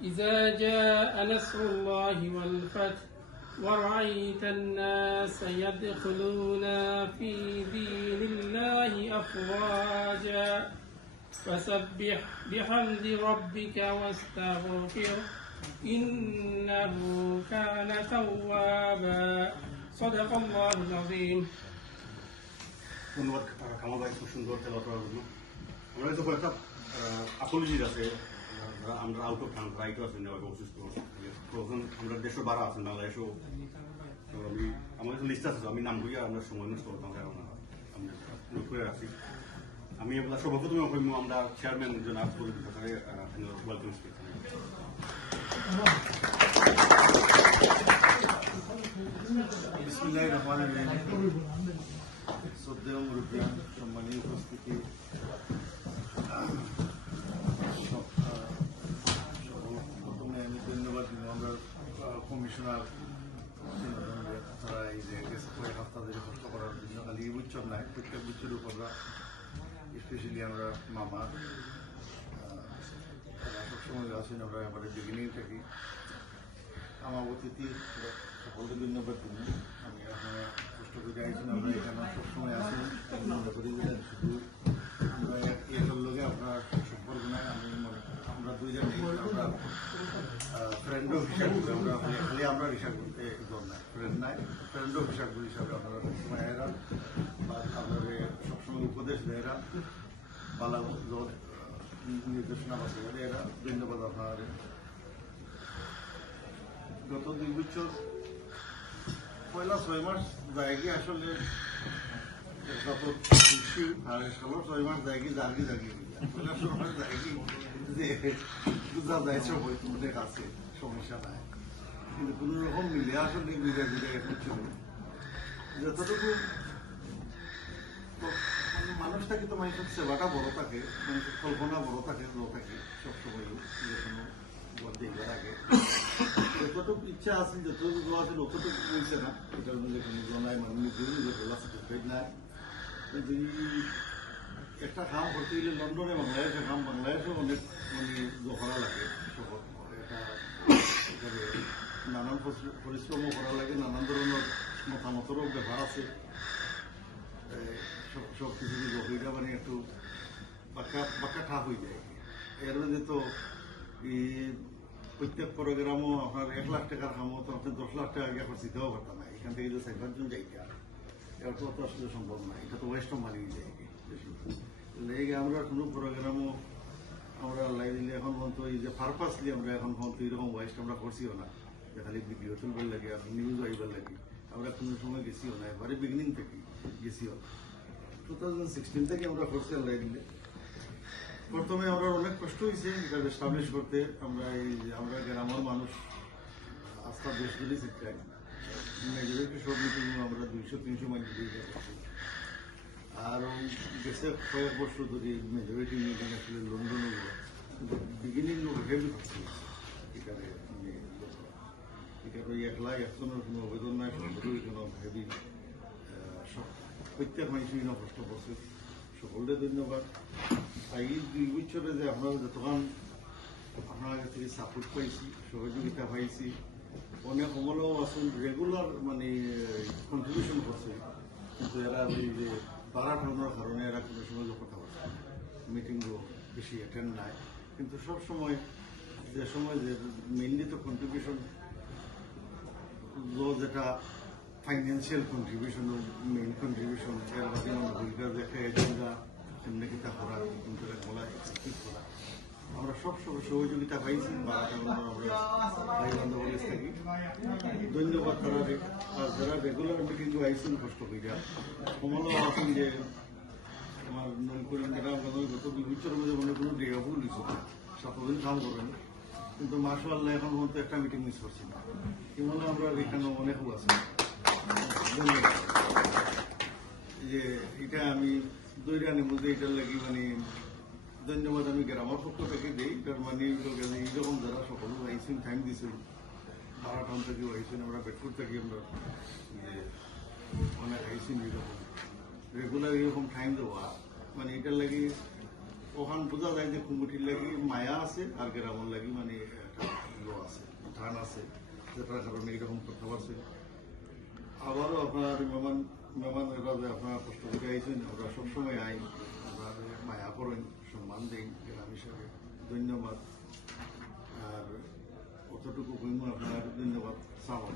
إذا جاء نصر الله والفتح ورأيت الناس يدخلون في دين الله أفواجا فسبح بحمد ربك واستغفره إنه كان توابا صدق الله العظيم. ধন্যবাদ কামাল ভাই, খুব সুন্দর তেলাওয়াত করার জন্য। আমরা হয়তো কয়েকটা আপোলজির আছে, আমরা আউট অফ টাউন রাইটও আছেন অসুস্থ, তখন আমরা দেশও বাড়া আছেন বাংলাদেশও। তো আমি আমাদের লিস্ট আছে, আমি নাম করিয়া আমরা সময় নষ্ট করতাম, আমি নোট করে রাখছি। আমি এগুলা সর্বপ্রথমে আমরা চেয়ারম্যান জনাব ওয়েলকাম স্পিচ। বিসমিল্লাহির রহমানির রহিম। শ্রদ্ধেয় মুরব্বিয়ান, সম্মানীয় উপস্থিতি, প্রথমে আমি ধন্যবাদ দিব আমরা কমিশনার তারা এই যে কয়েক হপ্তাহ ধরে কষ্ট করার জন্য। খালি এই বছর নাই, প্রত্যেক বছরের উপর স্পেশালি আমরা মামা তারা সবসময় আসেন, আমরা এবারে বিগিনিং থাকি। আমার অতিথি সকলকে ধন্যবাদ দিন। আমি আপনারা কষ্ট করে আইছেন, আমরা এখানে সবসময় আসেন, মনে করি যে শুধু আমরা এর লগে আপনার সম্পর্ক নাই। আমরা দুইজন আমরা ফ্রেন্ড অফ হিসাব করি, আমরা খালি আমরা হিসাব করতে দর নাই, ফ্রেন্ড নাই, ফ্রেন্ড অফ হিসাব করি হিসাবে আপনারা সবসময় এরা বা আপনাদের সবসময় উপদেশ দেয়রা পালা নির্দেশনা পাচ্ছে এরা। ধন্যবাদ আপনাদের। গত 2 বছর পয়লা 6 মাস জায়গি আসলে কৃষি আর 6 মাস জায়গি জাগি পয়লা 6 মাস জায়গি যে বুঝা যায় সব অনেক আছে, সমস্যা নাই, কিন্তু কোন রকম মিলে আসলে বুঝা এখন চলে যতটুকু মানুষ থাকে। তো মানুষের সেবাটা বড় থাকে, মানুষের কল্পনা বড় থাকে, থাকে সবসময় যে কোনো দেখার আগে যতটুকু ইচ্ছা আছে, যতটুকু আছে অতটুকু বলছে না, এটার মধ্যে কোনো জনায় মানুষ নাই। যদি একটা কাম করতে গেলে লন্ডনে বাংলাদেশে কাম, বাংলাদেশেও অনেক মানে করা লাগে, এটা নানান পরিশ্রমও করা লাগে, নানান ধরনের মতামতেরও ব্যাপার আছে। সব কিছু বইটা মানে একটু বাঁকা ঠাপ হয়ে যায়। এর মধ্যে তো প্রত্যেক প্রোগ্রামও আপনার 1 লাখ টাকার কামও তো আপনি 10 লাখ টাকা আগে খরচ দিতেও পারতাম না। এখান থেকে যে 4-5 জন যাইতা এটা তো আসলে সম্ভব না, এটা তো ওয়েস্ট মারি যায়। আমরা কোনো প্রোগ্রামও আমরা লাই দিলে এখন পর্যন্ত এই যে পারপাসলি আমরা এখন পর্যন্ত এরকম ওয়েস্ট আমরা করছিও না, যে খালি ভিডিও তুলবার লাগে আর নিউজ আইবার লাগে। আমরা কোনো সময় গেছিও না, এবারে বিগিনিং থেকে গেছিও। 2016 থেকে আমরা করছি লাই দিলে। প্রথমে আমরা অনেক কষ্ট হয়েছে এটা এস্টাবলিশ করতে। আমরা গ্রামের মানুষ আস্থা দেশ দিলে শিক্ষায় মেজরিটি সব মিটিং আমরা 200-300 মাইল দিয়ে করছি। আর গেছে কয়েক বছর ধরে মেজরিটি মিটিং আসলে লন্ডনে কিন্তু বিগিনিং হেভি করছি এখানে। এখানে একলা একজনের কোনো আবেদন নাই, সবগুলো কোনো হেভি প্রত্যেক মানুষই কষ্ট করছে। সকলকে ধন্যবাদ। এই 2 বছরে যে আমরা যতক্ষণ আপনার কাছ থেকে সাপোর্ট পাইছি, সহযোগিতা পাইছি, অনেক আমলেও আসুন রেগুলার মানে কন্ট্রিবিউশন করছে, কিন্তু এরা এই যে বাড়া ঠান্ডার কারণে এরা কোনো সময় কথা বলছে, মিটিংও বেশি অ্যাটেন্ড নাই। কিন্তু সব সময় যে সময় যে মেইনলি তো কন্ট্রিবিউশন যেটা ফাইন্যান্সিয়াল কন্ট্রিবিউশন, মেইন কন্ট্রিবিউশন এর মাধ্যমে ভূমিকা দেখে এজেন্ডা এমনি কিতা করা, বলা এক্সিকিউট করা, আমরা সব সময় সহযোগিতা পাইছি। আমরা ভাই বান্ধব থাকি। ধন্যবাদ তারা। আর যারা রেগুলার মিটিং আইসেন কষ্ট করিয়া কমলও আছেন যে আমার নৈপুণ্য গত 2 বছরের মধ্যে মনে কোনো ডে অফও লিখছে না, 7 দিন কাম করেন, কিন্তু মাশাআল্লাহ এখন পর্যন্ত একটা মিটিং মিস করছি না। এমন আমরা এখানে অনেকও আছে। ধন্যবাদ। যে এটা আমি দৈরানি মধ্যে এটার লাগি মানে ধন্যবাদ আমি গ্রামের পক্ষ থেকে দিই। তার মানে এইরকম যারা সকল আইসেন টাইম দিয়েছেন, বারাটাউন থেকেও আইসেন, আমরা বেডফোর্ড থেকে আমরা অনেক আইসেন, এরকম রেগুলার এরকম টাইম দেওয়া মানে এটার লাগি ওখান বোঝা যায় যে কুমুটির লাগি মায়া আছে আর গ্রামের লাগি মানে একটা আছে ধান আছে যেটার কারণে এরকম করতে পারছে। আবারও আপনার মেহমানেরা যে আপনারা কষ্ট করে আইছেন ওরা সবসময় আই আপনার মায়া করেন সম্মান দেন গ্রাম হিসাবে ধন্যবাদ। আর অতটুকু আপনার ধন্যবাদ চাওয়ান।